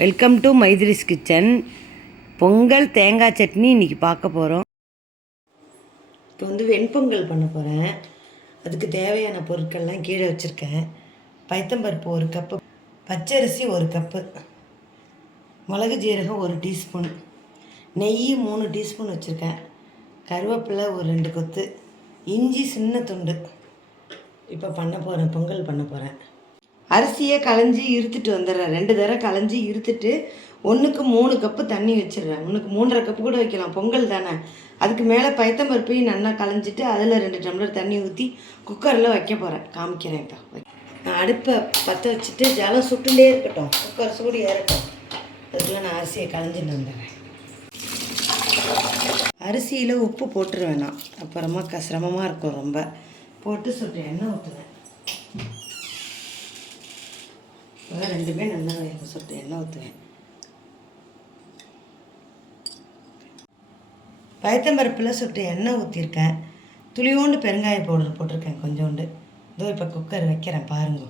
Welcome to Maithri's kitchen. Pongal தேங்காய் சட்னி இன்றைக்கி பார்க்க போகிறோம். இப்போ வெண்பொங்கல் பண்ண போகிறேன். அதுக்கு தேவையான பொருட்கள்லாம் கீழே வச்சுருக்கேன். பைத்தம்பருப்பு 1 கப்பு, பச்சரிசி 1 கப்பு, மிளகு ஜீரகம் 1 டீஸ்பூன், நெய் 3 டீஸ்பூன் வச்சுருக்கேன், கருவேப்பிலை ஒரு 2 கொத்து, இஞ்சி சின்ன துண்டு. இப்போ பொங்கல் பண்ண போகிறேன். அரிசியை களைஞ்சி இருத்துட்டு வந்துடுறேன். 2 தடவை களைஞ்சி இருத்துட்டு 1க்கு 3 கப்பு தண்ணி வச்சிடுறேன். 1க்கு 3.5 கப்பு கூட வைக்கலாம், பொங்கல் தானே. அதுக்கு மேலே பைத்தம்பருப்பையும் நல்லா களைஞ்சிட்டு அதில் 2 டம்ளர் தண்ணி ஊற்றி குக்கரில் வைக்க போகிறேன். காமிக்கிறேன். இப்போ நான் அடுப்பை பற்ற வச்சுட்டு ஜலம் சுட்டுண்டே இருக்கட்டும், குக்கர் சூடு ஏறட்டும். அதுக்குள்ளே நான் அரிசியை களைஞ்சிட்டு வந்துடுறேன். அரிசியில் உப்பு போட்டுருவேன் நான், அப்புறமா சிரமமாக இருக்கும் ரொம்ப. போட்டு சுட்டு எண்ணெய் ஊற்றுவேன். 2மே நல்லா சுட்டு எண்ணெய் ஊற்றுவேன். பைத்தம்பருப்பில் சுட்டு எண்ணெய் ஊற்றிருக்கேன். துளியோண்டு பெருங்காய பவுடர் போட்டிருக்கேன் கொஞ்சோண்டு. இதோ இப்போ குக்கர் வைக்கிறேன் பாருங்க.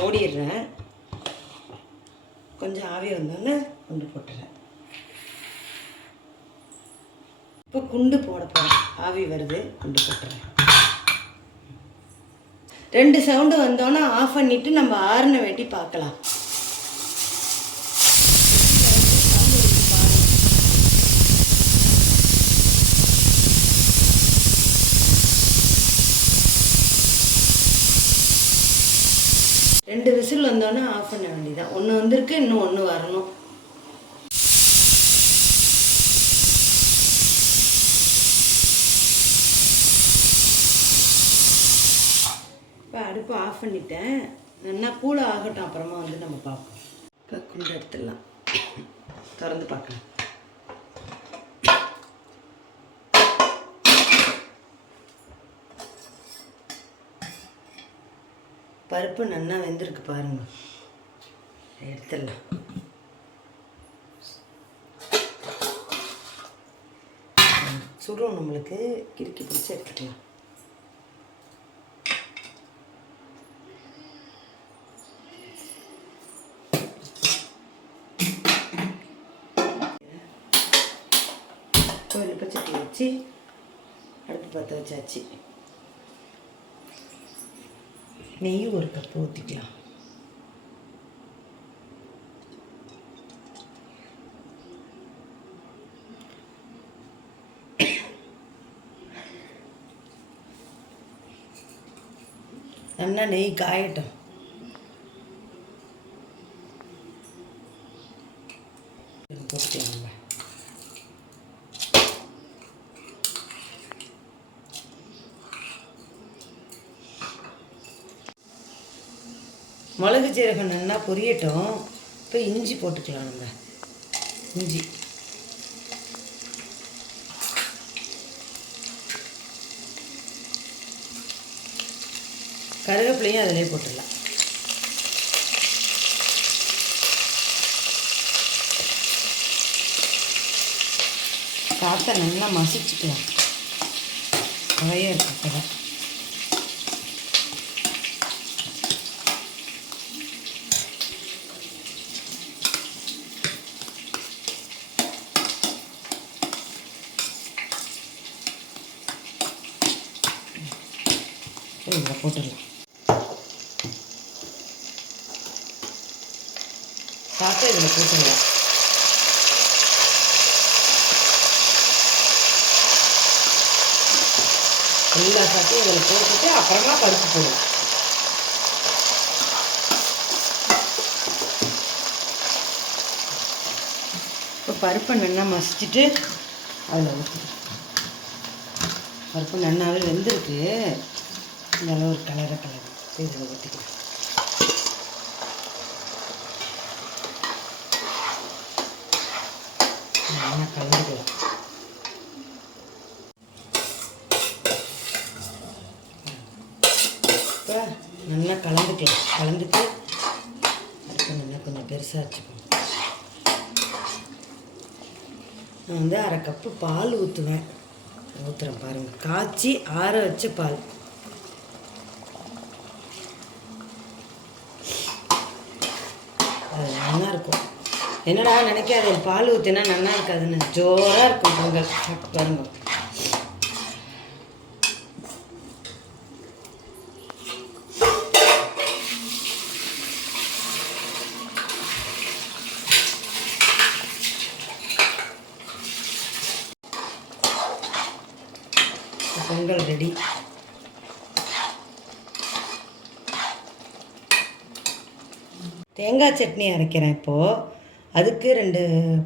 மூடிடுறேன். கொஞ்சம் ஆவி வந்தோன்னே குண்டு போட்டுறேன். இப்போ குண்டு போட போகிறேன். ஆவி வருது, குண்டு போட்டுறேன். 2 சவுண்டு வந்தோன்னே ஆஃப் பண்ணிவிட்டு நம்ம ஆறுன வேட்டி பார்க்கலாம். ரெண்டு விசில் வந்தோன்னே ஆஃப் பண்ண வேண்டியதான். 1 வந்திருக்கு, இன்னும் 1 வரணும். இப்போ அடுப்பு ஆஃப் பண்ணிட்டேன். நல்லா கூல ஆகட்டும், அப்புறமா நம்ம பார்ப்போம். இப்போ குண்டு எடுத்துடலாம், திறந்து பார்க்கலாம். பருப்பு நல்லா வெந்திருக்கு பாருங்க. எடுத்துடலாம். சுடும், நம்மளுக்கு கிறுக்கி பிடிச்சி எடுத்துக்கலாம். கோயில் பச்சட்டி வச்சு அடுப்பு பற்ற வச்சாச்சு. நெய் 1 கப்பு ஊற்றிக்கலாம். நல்லா நெய் காயட்டும். போட்டுக்கலாம். மிளகு ஜீரகம் நல்லா பொரியட்டும். இப்போ இஞ்சி போட்டுக்கலாம். நம்ம இஞ்சி கருவேப்பிலையும் அதிலே போட்டுடலாம். காற்றை நல்லா மசிச்சுக்கலாம். நிறைய இருக்கு. இதில் போட்டுடலாம். சாப்பிட்டு இதில் போட்டுடலாம். எல்லா சாப்பிட்டு இதில் போட்டுட்டு அப்புறமா பருப்பு போடுவோம். இப்போ பருப்பை நல்லா மசிச்சுட்டு அதில் ஊற்றிடும். பருப்பு நன்னாவே வெந்திருக்கு. நல்லா ஒரு கலரை இதில் ஊற்றிக்கலாம். நல்லா கலந்துக்கலாம். இப்போ நல்லா கலந்துக்கலாம். கலந்துட்டு நல்லா கொஞ்சம் பெருசாக வச்சுக்கணும். நான் வந்து 1/2 கப்பு பால் ஊற்றுறேன் பாருங்கள். காய்ச்சி ஆற வச்ச பால். அது நல்லா இருக்கும். என்னடா நினைக்காது பால் ஊற்றினா நல்லா இருக்காதுன்னு. ஜோராக இருக்கும் பொங்கல். பாருங்க. பொங்கல் ரெடி. தேங்காய் சட்னி அரைக்கிறேன் இப்போது. அதுக்கு 2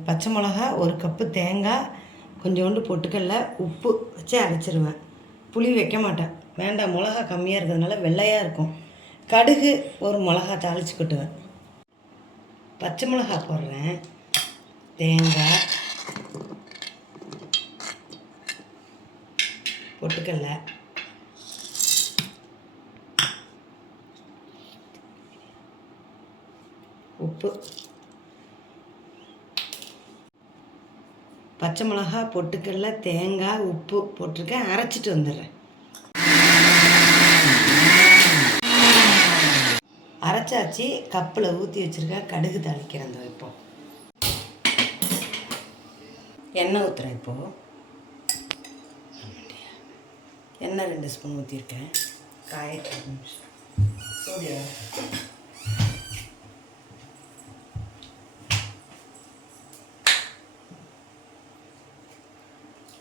பச்சை மிளகா, 1 கப்பு தேங்காய், கொஞ்சோண்டு பொட்டுக்கடலை, உப்பு வச்சு அரைச்சிருவேன். புளி வைக்க மாட்டேன், வேண்டாம், மிளகா கம்மியாக இருக்கிறதுனால வெள்ளையாக இருக்கும். கடுகு 1 மிளகா தாளித்து கொட்டுவேன். பச்சை மிளகா போடுறேன். தேங்காய், பொட்டுக்கடலை, உப்பு, பச்சை மிளகா, பொட்டுக்கடலை, தேங்காய், உப்பு போட்டிருக்கேன். அரைச்சிட்டு வந்துடுறேன். அரைச்சாச்சு. கப்பில் ஊற்றி வச்சுருக்கேன். கடுகு தாளிக்கிறேன். இப்போ எண்ணெய் ஊற்றுறேன். இப்போது எண்ணெய் 2 ஸ்பூன் ஊற்றிருக்கேன்.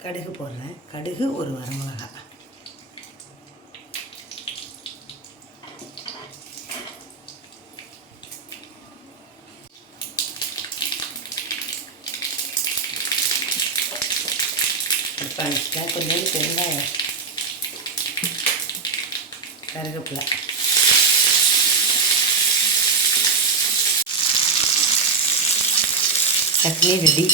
கடுகு போடுறேன். கடுகு 1 வரமிளகாய். கொஞ்சம் வெங்காயம், கருவேப்பிலை, சட்னி ரெடி.